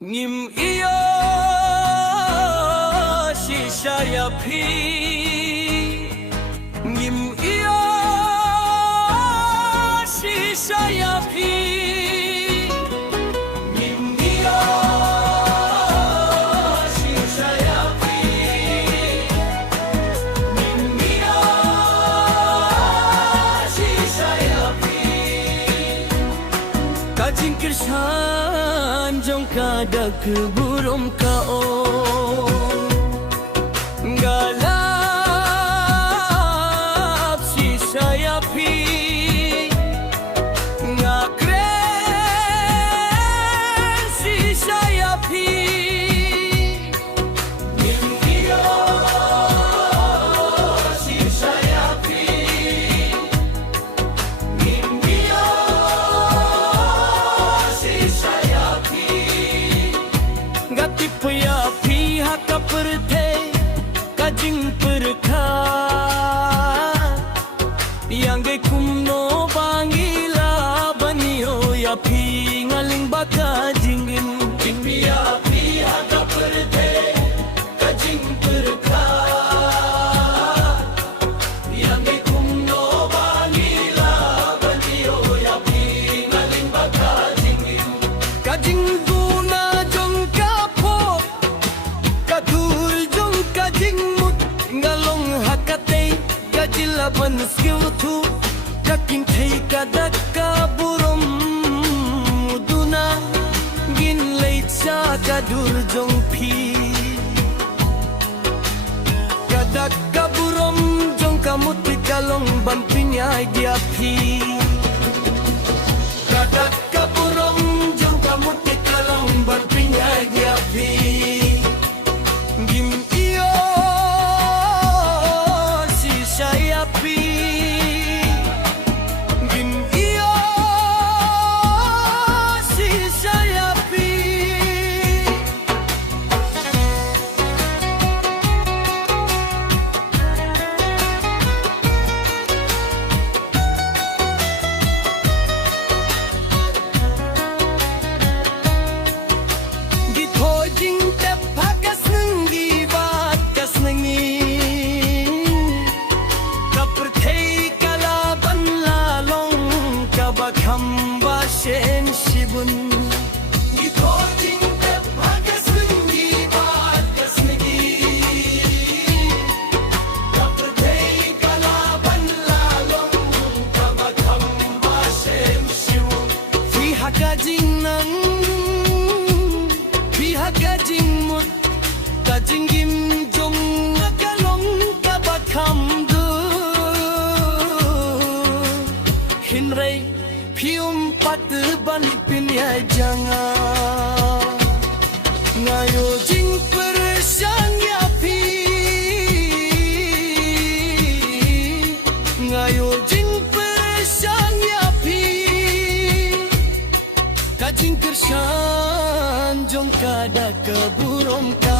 Ngim iyo shisha ya phi Ngim iyo shisha ya phi Ngim iyo shisha ya phi Ngim iyo shisha ya phi Kajing kirshan jong kadak burung kao galap si saya pi ngakren si saya pi Indio si saya pi Indio si saya pi Gatip ya pihak kaperte kajing perka yang ge kumno bangila banio ya pi ngaling baka jingin pia pihak kaperte kajing perka yang ge kumno bangila banio ya pi ngaling baka jingin kajing laban skiutu kaking thei kadaka burom duna gin leicha kadur jong phi kadaka burom jong kamut kalong ban pinyai dia phi kadaka burom jong kamut kalong ban pinyai dia phi gim iyo saya pi Gim iyo si saya pi Githo jing te pakas nengi bat kas nengi Khamba shen shibun Githo jing te bhagas nengi baat kas negi Kapdei kala ban lalong kaba khamba shen shibun Fi haka jing nang Fi haka jing mut Ka jing gim jong akalong kaba khamdu Hinrei Pium pat ban pinya janga ngayo jing persyang ya pi ngayo jing persyang ya pi kajing kershan jong kada keburom ka